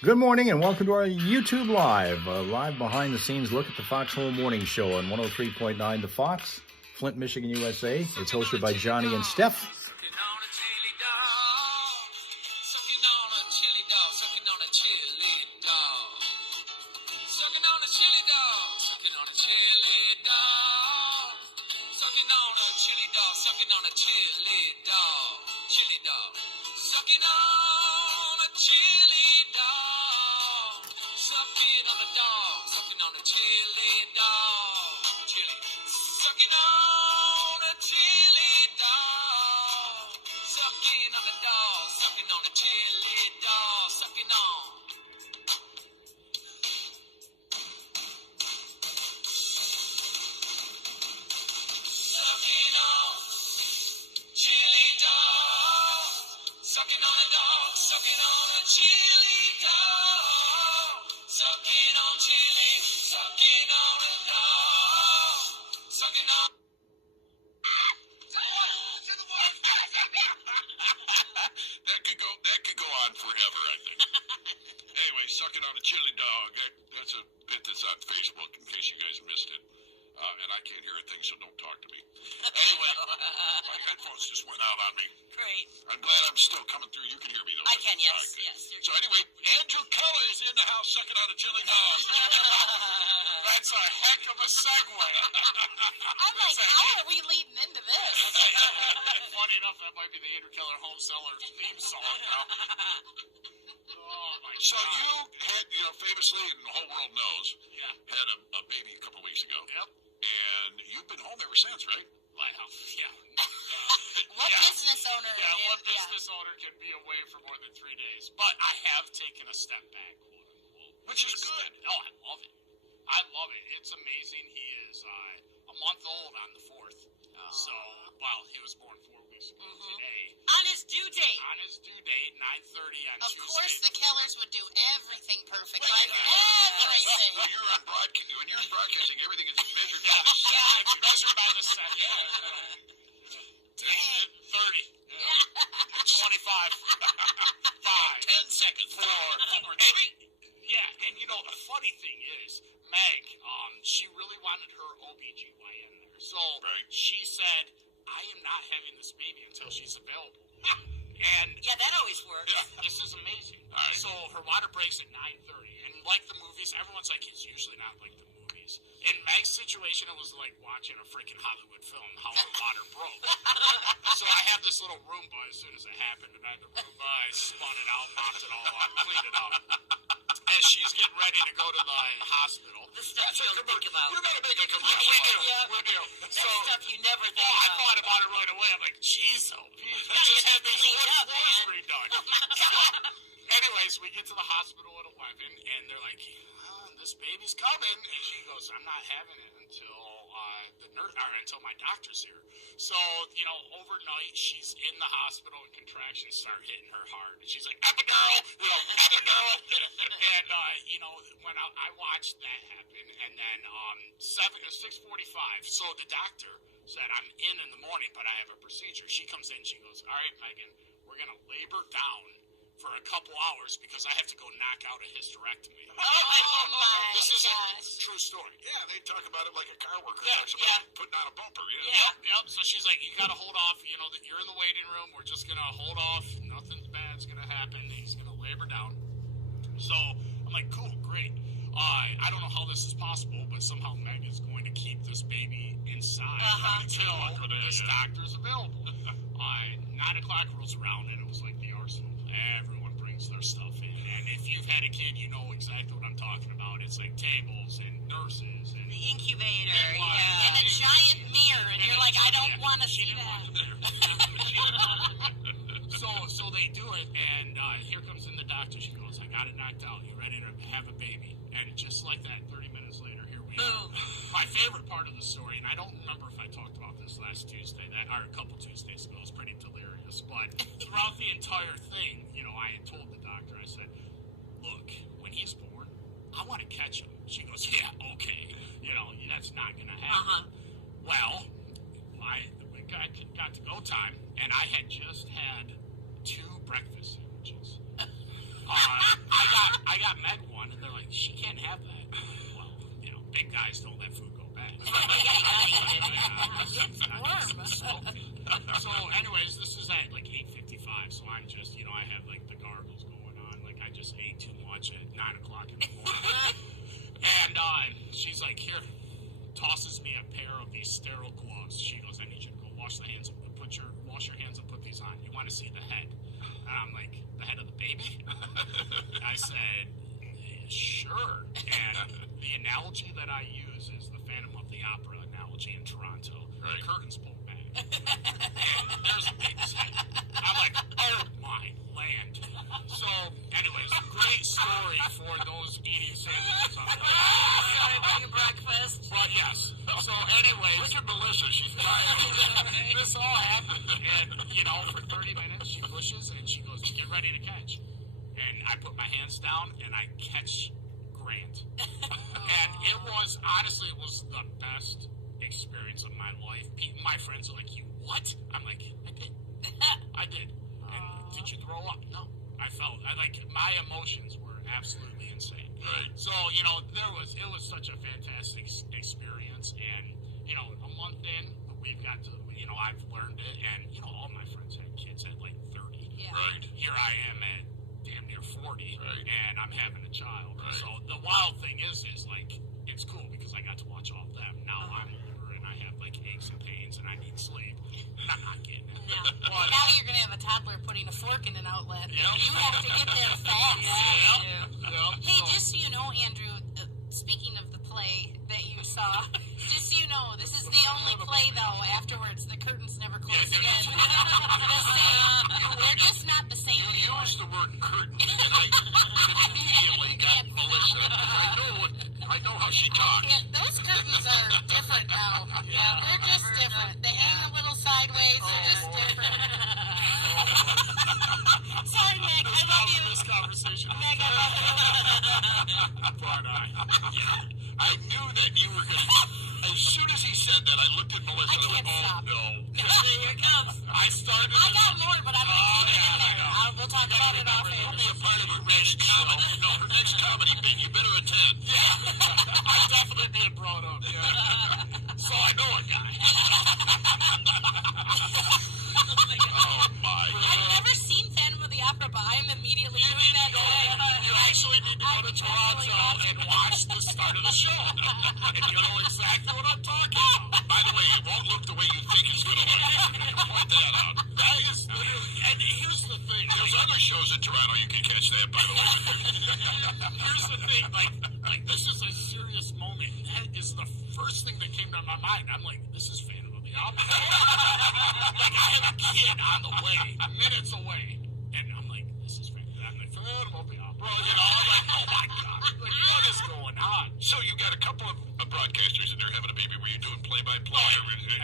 Good morning and welcome to our YouTube Live. A live behind the scenes look at the Foxhole Morning Show on 103.9 The Fox, Flint, Michigan, USA. It's hosted by Johnny and Steph. That could go on forever, I think. Anyway, sucking on a chili dog. That's a bit that's on Facebook in case you guys missed it. And I can't hear a thing, so don't talk to me. Anyway, my headphones just went out on me. Great. I'm glad I'm still coming through. You can hear me, though. I can, yes. Yes. So anyway, Andrew Keller is in the house sucking on a chili dog. That's a heck of a segue. I'm like, how are we leading into this? Funny enough, that might be the Andrew Keller Home Seller theme song. Oh, my God. So you had, famously, and the whole world knows, had a baby a couple weeks ago. Yep. And you've been home ever since, right? Wow. Yeah. What business owner? Yeah, what business owner can be away for more than 3 days? But I have taken a step back, quote unquote. Which is good. Oh, I love it. I love it. It's amazing. He is a month old on the 4th. So, he was born 4 weeks ago today. On his due date. On his due date, 9:30 on Of Tuesday. course, the Kellers would do everything perfect. When Everything. you're on broadcasting, everything is measured. Yeah, it's measured by the second. 30. 25. 5. 10 seconds. 4. And the funny thing is, Meg, she really wanted her OBGYN there. So she said, I am not having this baby until she's available. And that always works. This is amazing. Right. So her water breaks at 9:30. And like the movies, everyone's like, it's usually not like the movies. In Meg's situation, it was like watching a freaking Hollywood film, how her water broke. So I have this little Roomba as soon as it happened. And I had the Roomba, I spun it out, mopped it all up, cleaned it up. As she's getting ready to go to the hospital. The stuff you don't think about. You're going to make a commercial. We do. So, stuff you never think I about. thought about it right away. I'm like, jeez, we just had these floors redone. Anyways, we get to the hospital at 11, and they're like, this baby's coming. And she goes, I'm not having it until until my doctor's here. So, overnight, she's in the hospital and contractions start hitting her hard. And she's like, epidural, epidural. And, when I watched that happen, and then 6:45, so the doctor said, I'm in the morning, but I have a procedure. She comes in, she goes, all right, Megan, we're going to labor down for a couple hours because I have to go knock out a hysterectomy. This is a true story. Yeah, they talk about it like a car worker. Yeah. Putting on a bumper. Yep. So she's like, you got to hold off. That you're in the waiting room. We're just going to hold off. Nothing bad's going to happen. He's going to labor down. So I'm like, cool, great. I don't know how this is possible, but somehow Meg is going to keep this baby inside until this doctor's available. 9 o'clock rolls around, and it was like the arsenal. Everyone brings their stuff in. And if you've had a kid, you know exactly what I'm talking about. It's like tables and nurses and the incubator, and a giant mirror, and you're like, I don't want to see that. So they do it, and here comes in the doctor. She goes, I got it knocked out. You ready to have a baby? And just like that, 30 minutes later, here we are. My favorite part of the story, and I don't remember if I talked about this last Tuesday, or a couple Tuesdays ago, it was pretty delirious, but throughout the entire thing, I had told the doctor, I said, look, when he's born, I want to catch him. She goes, yeah, okay. That's not going to happen. Well, we got to go time, and I had just had 2 breakfast sandwiches. I big guys don't let food go bad. It's warm. So, anyways, this is at like 8:55. So I'm just, I have like the gargles going on. Like I just ate too much at 9 o'clock in the morning. And she's like, here, tosses me a pair of these sterile gloves. She goes, I need you to go wash your hands and put these on. You want to see the head? And I'm like, the head of the baby? I said, sure. And the analogy that I use is the Phantom of the Opera analogy in Toronto. The curtains pulled back. And there's a baby's head. I'm like, oh my land. So, anyways, great story for those eating sandwiches on the Having breakfast. But yes. So, anyways. Look at Melissa. She's tired. This all happened. And, for 30 minutes, she pushes and she goes, get ready to catch. And I put my hands down and I catch Grant. And it was the best experience of my life. My friends are like, you what? I'm like, I did. I did. And did you throw up? No. My emotions were absolutely insane. Right. So, it was such a fantastic experience. And, a month in, we've got to, I've learned it. And, all my friends had kids at like 30. Yeah. Right. Here I am at damn near 40. Right. And I'm having a child. Right. So the wild thing is like, it's cool because I got to watch all of them. Now I'm older and I have like aches and pains and I need sleep. And I'm not getting it. No. But, Now you're going to have a toddler putting a fork in an outlet. Yep. You have to get there fast. Yep. Hey, just so you know, Andrew, speaking of the play that you saw, just so you know, this is the only play, though, afterwards. The curtains never close again. Just saying. They're just not the same You anymore. used the word curtain, and I immediately got Melissa. I know how she talks. Yeah, those curtains are different now. Yeah, they're just different. They hang a little sideways. They're just different. Sorry, Meg. I love you. This conversation. Meg, I love you. But I knew that you were going to. As soon as he said that, I looked at Melissa and I went, can't stop. no. Here it comes. I started. I got more, but I'm going to keep it in there. We'll talk about it off You'll air. be a part of her next comedy. No, her next comedy bit. You better attend. I'm definitely being brought up. Yeah. So I know a guy. Oh, my. I've never seen Phantom of the Opera, but I'm immediately doing that today. You actually need to go to Toronto and watch the start of the show. And you'll know exactly what I'm talking about. By the way, it won't look the way you think it's going to look. Point that out. That is literally, and here's the thing. There's other shows in Toronto you can catch that, by the way. Here's the thing, like this is a serious moment. That is the first thing that came to my mind. I'm like, this is Phantom of the Opera. Like I have a kid on the way, minutes away, and I'm like, this is Phantom of the Opera. I'm like, oh my god, like what is going on? So you got a couple of broadcasters in there having a baby. Were you doing play-by-play?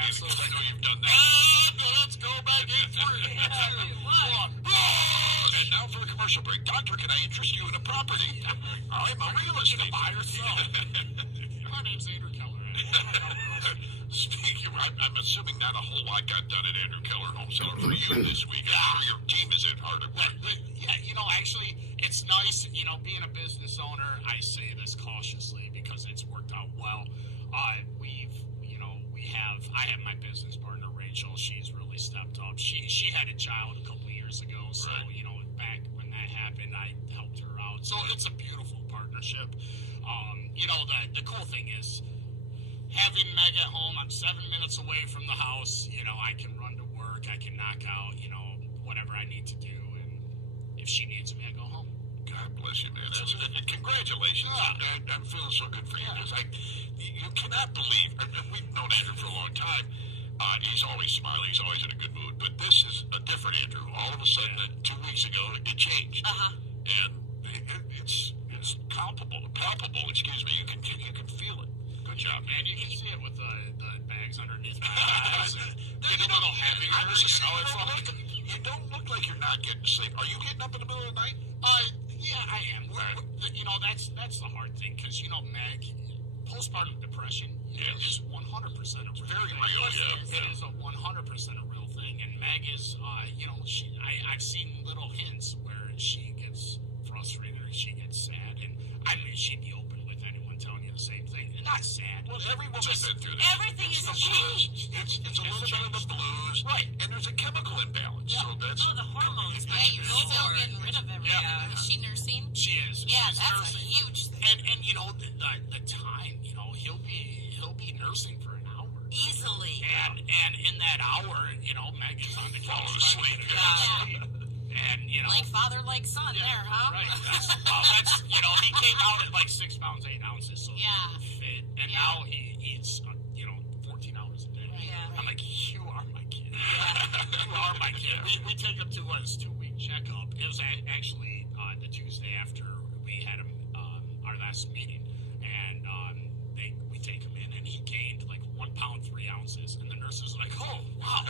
Absolutely. I know you've done that. And let's go back in 3, 2, 1. And now for a commercial break. Doctor, can I interest you in a property? I'm a real estate Buy or sell. My name's Andrew Keller. Speaking, I'm assuming not a whole lot got done at Andrew Keller Home Center for you this week. I'm sure your team is in hard at work. Yeah, actually, it's nice, being a business owner, I say this cautiously because it's worked out well. I have my business partner, Rachel. She's really stepped up. She had a child a couple of years ago, so, Right. Back when that happened, I helped her out. So it's a beautiful partnership. The cool thing is, having Meg at home, I'm 7 minutes away from the house. I can run to work. I can knock out, whatever I need to do. And if she needs me, I go home. God bless you, man. Congratulations. I'm feeling so good for you. You cannot believe, we've known Andrew for a long time. He's always smiling. He's always in a good mood. But this is a different Andrew. All of a sudden, 2 weeks ago, it changed. And it's palpable. Excuse me. You can feel it. Good job, man. And you can see it with the bags underneath my eyes. Getting a little heavier. You don't look like you're not getting sleep. Are you getting up in the middle of the night? Yeah, I am. That's the hard thing because Meg, postpartum depression is 100% a real Very thing. real, yeah. It is a 100% a real thing, and Meg is, I've seen little hints where she gets frustrated or she gets sad, and I mean she'd be open with anyone telling you the same thing. And not Well, every woman's been through that. Everything has changed. It's a little bit of the blues, Right. and there's a chemical imbalance. Yeah. So that's Oh, the hormones. Yeah, Yeah, you're you're still getting rid of everything. Yeah. Is she nursing? She is. Yeah, She's that's nursing. a huge thing. And you know the time, you know, he'll be nursing for an hour. Easily. And in that hour, you know, Megan's on the couch Falling trying to asleep, get yeah. asleep. And you know, Like father, like son there, huh? right? That's you know, he came out at like 6 pounds 8 ounces, so Yeah. he was fit. And Yeah. now he eats, you know, 14 hours a day. Yeah. I'm like, you are my kid. You are my kid. We take him to his 2-week checkup. It was actually the Tuesday after we had him our last meeting, and we take him in, and he gained like 1 pound 3 ounces, and the nurses are like, oh wow,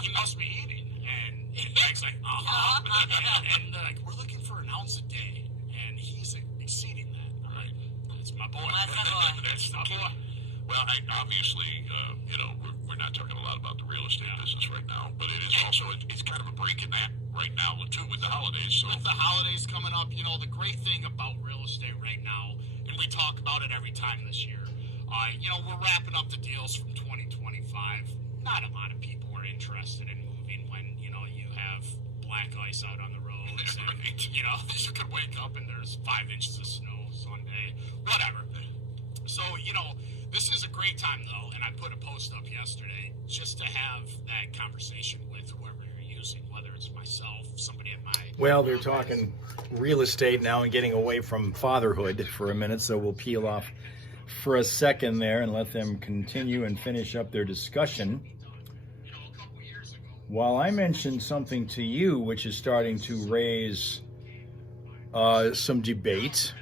he must be eating, and Greg's like, and they're like, we're looking for an ounce a day, and he's exceeding that. I'm like, that's my boy. That's my boy. That's my boy. Well, obviously, you know, we're not talking a lot about the real estate business right now, but it is also, it's kind of a break in that right now, too, with the holidays. So With the holidays coming up, you know, the great thing about real estate right now, and we talk about it every time this year, you know, we're wrapping up the deals from 2025. Not a lot of people are interested in moving when, you know, you have black ice out on the roads. And, Right. you know, you could wake up and there's 5 inches of snow Sunday, whatever. So, you know, this is a great time, though, and I put a post up yesterday just to have that conversation with whoever you're using, whether it's myself, somebody at my... Well, they're talking real estate now and getting away from fatherhood for a minute, so we'll peel off for a second there and let them continue and finish up their discussion. While I mentioned something to you which is starting to raise some debate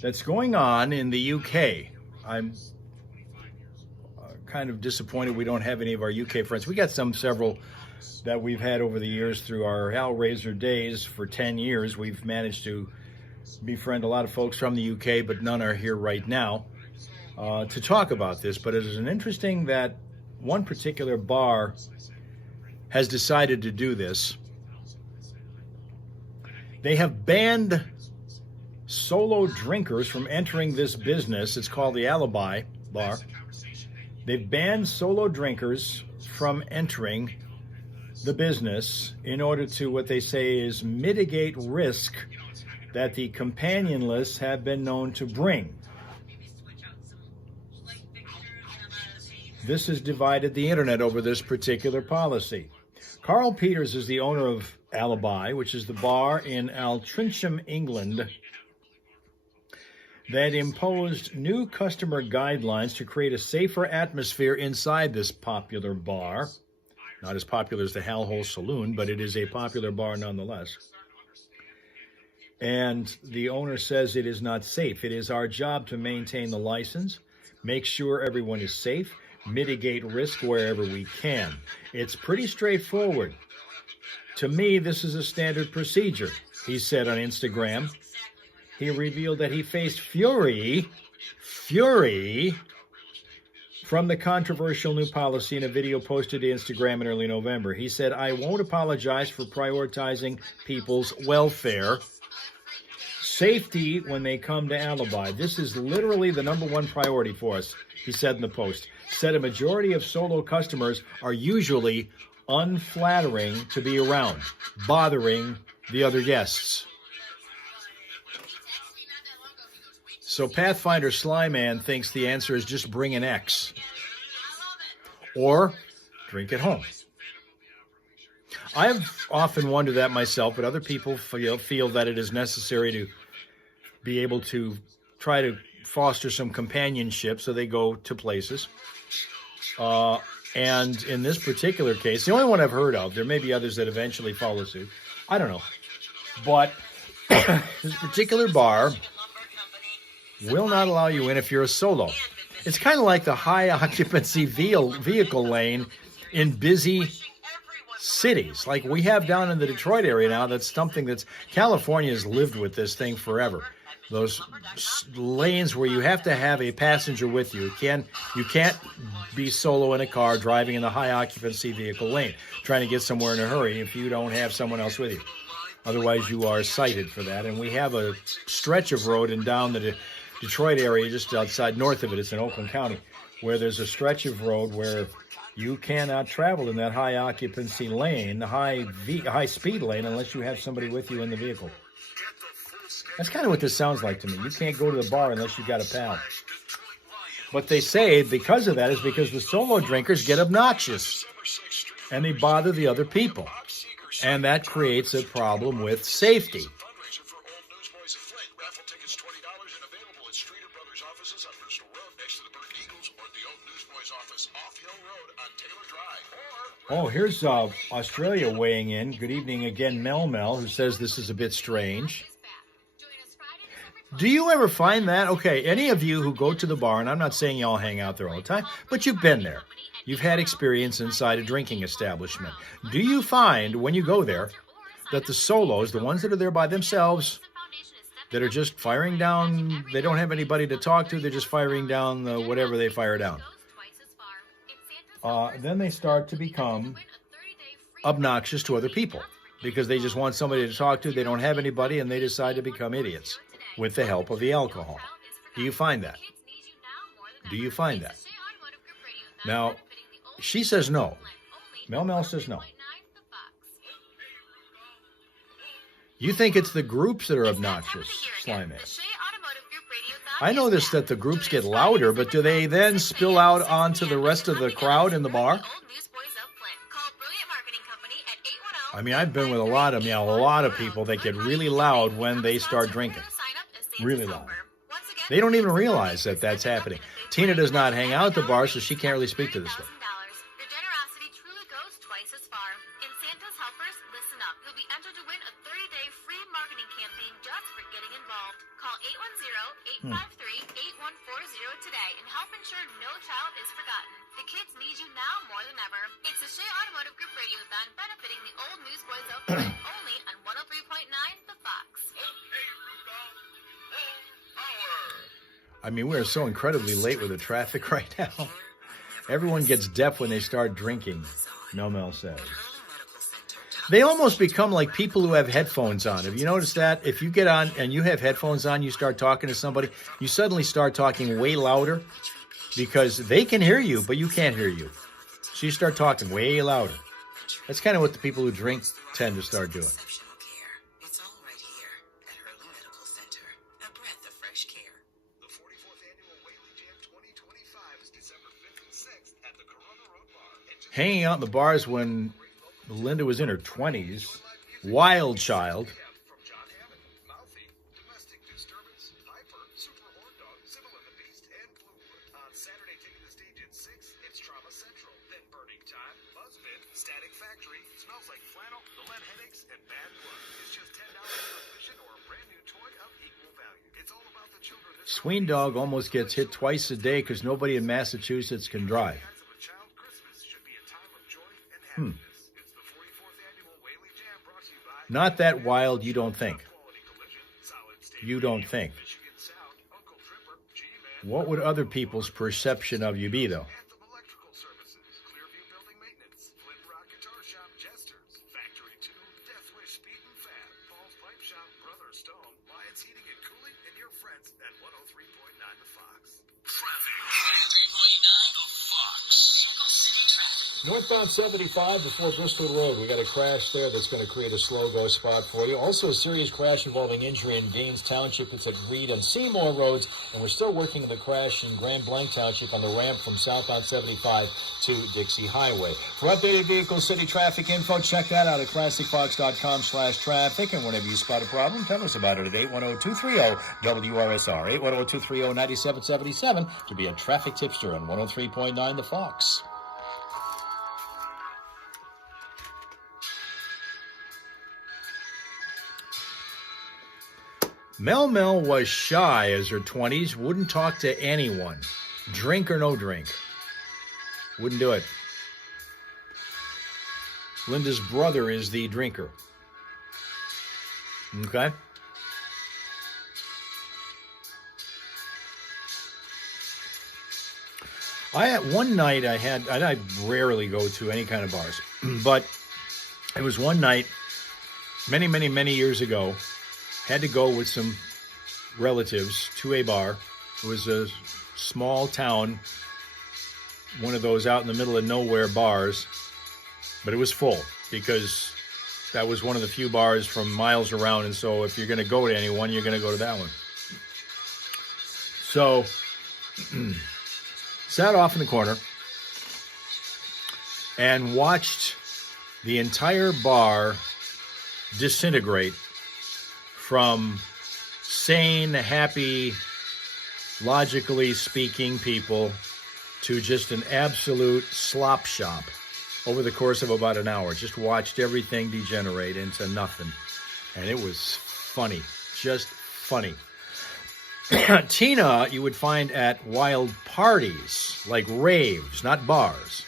that's going on in the UK. I'm kind of disappointed we don't have any of our UK friends. We got several that we've had over the years through our Hellraiser days for 10 years. We've managed to befriend a lot of folks from the UK, but none are here right now to talk about this. But it is an interesting that one particular bar has decided to do this. They have banned solo drinkers from entering this business. It's called the Alibi Bar. They've banned solo drinkers from entering the business in order to, what they say is, mitigate risk that the companionless have been known to bring. This has divided the internet over this particular policy. Carl Peters is the owner of Alibi, which is the bar in Altrincham, England, that imposed new customer guidelines to create a safer atmosphere inside this popular bar. Not as popular as the Hal Hole Saloon, but it is a popular bar nonetheless. And the owner says it is not safe. It is our job to maintain the license, make sure everyone is safe, mitigate risk wherever we can. It's pretty straightforward. To me, this is a standard procedure, he said on Instagram. He revealed that he faced fury from the controversial new policy in a video posted to Instagram in early November. He said, I won't apologize for prioritizing people's welfare. Safety when they come to Alibi. This is literally the #1 priority for us, he said in the post. Said a majority of solo customers are usually unflattering to be around, bothering the other guests. So Pathfinder Slyman thinks the answer is just bring an X. Or drink at home. I've often wondered that myself, but other people feel that it is necessary to be able to try to foster some companionship, so they go to places. And in this particular case, the only one I've heard of, there may be others that eventually follow suit. I don't know. But this particular bar will not allow you in if you're a solo. It's kind of like the high occupancy vehicle lane in busy cities. Like we have down in the Detroit area now, that's something that's, California has lived with this thing forever. Those lanes where you have to have a passenger with you. You can't be solo in a car driving in the high occupancy vehicle lane, trying to get somewhere in a hurry if you don't have someone else with you. Otherwise, you are cited for that. And we have a stretch of road and down the Detroit area, just outside north of it. It's in Oakland County, where there's a stretch of road where you cannot travel in that high occupancy lane, the high speed lane, unless you have somebody with you in the vehicle. That's kind of what this sounds like to me. You can't go to the bar unless you've got a pal. But they say because of that is because the solo drinkers get obnoxious and they bother the other people. And that creates a problem with safety. Oh, here's Australia weighing in. Good evening again, Mel, who says this is a bit strange. Do you ever find that? Okay, any of you who go to the bar, and I'm not saying you all hang out there all the time, but you've been there. You've had experience inside a drinking establishment. Do you find when you go there that the solos, the ones that are there by themselves, that are just firing down, they don't have anybody to talk to, they're just firing down whatever they fire down. Then they start to become obnoxious to other people because they just want somebody to talk to, they don't have anybody, and they decide to become idiots with the help of the alcohol. Do you find that? Do you find that? Now, she says no. Mel says no. You think it's the groups that are obnoxious, Slime Man? I noticed that the groups get louder, but do they then spill out onto the rest of the crowd in the bar? I mean, I've been with a lot of people that get really loud when they start drinking. Really loud. They don't even realize that that's happening. Tina does not hang out at the bar, so she can't really speak to this stuff. Your generosity truly goes twice as far. In Santa's Helpers, listen up. You'll be entered to win a 30-day free marketing campaign just for getting involved. Call 810-853-8140 today and help ensure no child is forgotten. The kids need you now more than ever. It's the Shea Automotive Group Radiothon benefiting the old Newsboys outfit only on 103.9 The Fox. I mean, we're so incredibly late with the traffic right now. Everyone gets deaf when they start drinking, Mel says. They almost become like people who have headphones on. Have you noticed that? If you get on and you have headphones on, you start talking to somebody, you suddenly start talking way louder because they can hear you, but you can't hear you. So you start talking way louder. That's kind of what the people who drink tend to start doing. Hanging out in the bars when Linda was in her 20s. Wild child. Sween Dog almost gets hit twice a day because nobody in Massachusetts can drive. Not that wild, you don't think. You don't think. What would other people's perception of you be, though? Northbound 75 before Bristol Road. We got a crash there that's going to create a slow-go spot for you. Also, a serious crash involving injury in Gaines Township. It's at Reed and Seymour Roads, and we're still working the crash in Grand Blanc Township on the ramp from southbound 75 to Dixie Highway. For updated vehicle city traffic info, check that out at classicfox.com/traffic. And whenever you spot a problem, tell us about it at 810-230-WRSR, 810-230-9777 to be a traffic tipster on 103.9 The Fox. Mel was shy as her 20s, wouldn't talk to anyone, drink or no drink. Wouldn't do it. Linda's brother is the drinker. Okay? One night I rarely go to any kind of bars, but it was one night many years ago. Had to go with some relatives to a bar. It was a small town, one of those out in the middle of nowhere bars, but it was full because that was one of the few bars from miles around, and so if you're going to go to anyone, you're going to go to that one. So, sat off in the corner and watched the entire bar disintegrate from sane, happy, logically speaking people to just an absolute slop shop over the course of about an hour. Just watched everything degenerate into nothing. And it was funny, just funny. Tina, you would find at wild parties, like raves, not bars.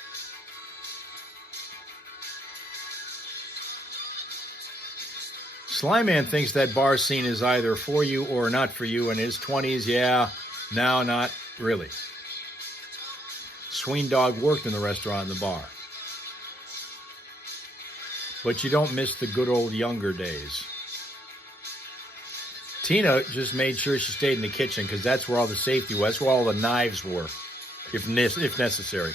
Sly Man thinks that bar scene is either for you or not for you. In his 20s, yeah, now not really. Sween Dog worked in the restaurant and the bar. But you don't miss the good old younger days. Tina just made sure she stayed in the kitchen because that's where all the safety was. That's where all the knives were, if necessary.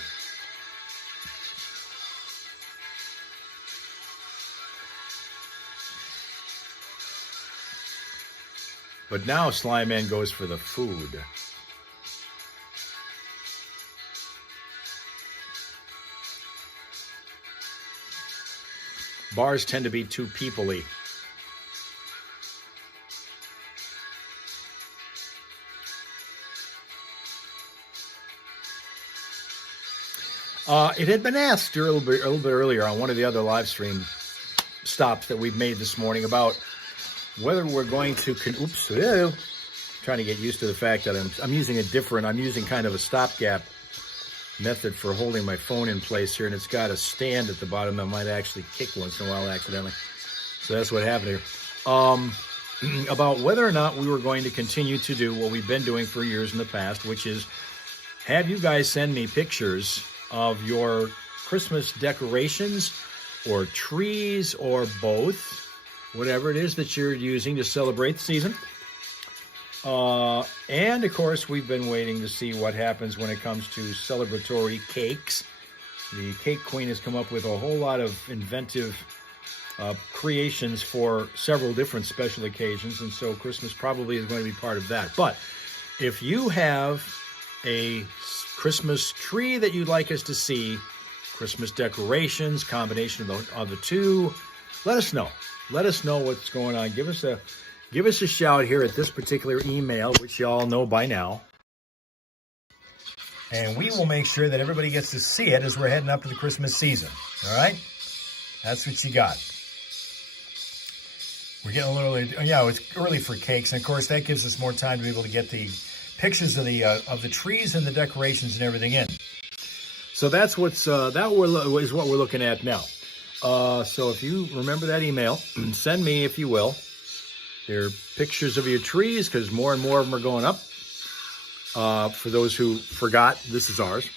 But now Sly Man goes for the food. Bars tend to be too people-y. It had been asked a little bit earlier on one of the other live stream stops that we've made this morning about whether we're going to... trying to get used to the fact that I'm using kind of a stopgap method for holding my phone in place here, and it's got a stand at the bottom that might actually kick once in a while accidentally. So that's what happened here. About whether or not we were going to continue to do what we've been doing for years in the past, which is have you guys send me pictures of your Christmas decorations or trees or both, whatever it is that you're using to celebrate the season. And of course, we've been waiting to see what happens when it comes to celebratory cakes. The Cake Queen has come up with a whole lot of inventive creations for several different special occasions, and so Christmas probably is going to be part of that. But if you have a Christmas tree that you'd like us to see, Christmas decorations, combination of the two, let us know. Let us know what's going on. Give us a shout here at this particular email, which you all know by now. And we will make sure that everybody gets to see it as we're heading up to the Christmas season. All right? That's what you got. We're getting a little, it's early for cakes. And of course, that gives us more time to be able to get the pictures of the trees and the decorations and everything in. So that's is what we're looking at now. So if you remember that email, send me, if you will, their pictures of your trees, because more and more of them are going up. For those who forgot, this is ours.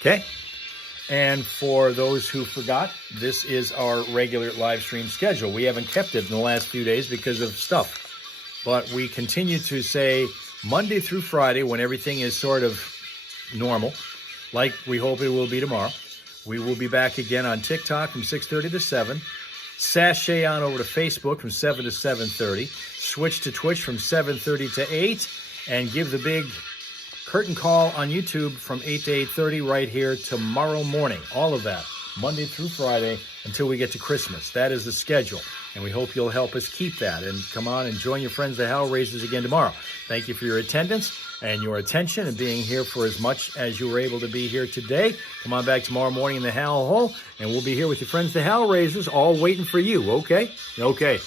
Okay. And for those who forgot, this is our regular live stream schedule. We haven't kept it in the last few days because of stuff. But we continue to say Monday through Friday, when everything is sort of normal, like we hope it will be tomorrow. We will be back again on TikTok from 6:30 to 7. Sashay on over to Facebook from 7 to 7:30. Switch to Twitch from 7:30 to 8. And give the big curtain call on YouTube from 8 to 8:30 right here tomorrow morning. All of that, Monday through Friday, until we get to Christmas. That is the schedule. And we hope you'll help us keep that. And come on and join your friends, the Hal Raisers, again tomorrow. Thank you for your attendance and your attention and being here for as much as you were able to be here today. Come on back tomorrow morning in the Hal Hole, and we'll be here with your friends, the Hal Raisers, all waiting for you, okay? Okay.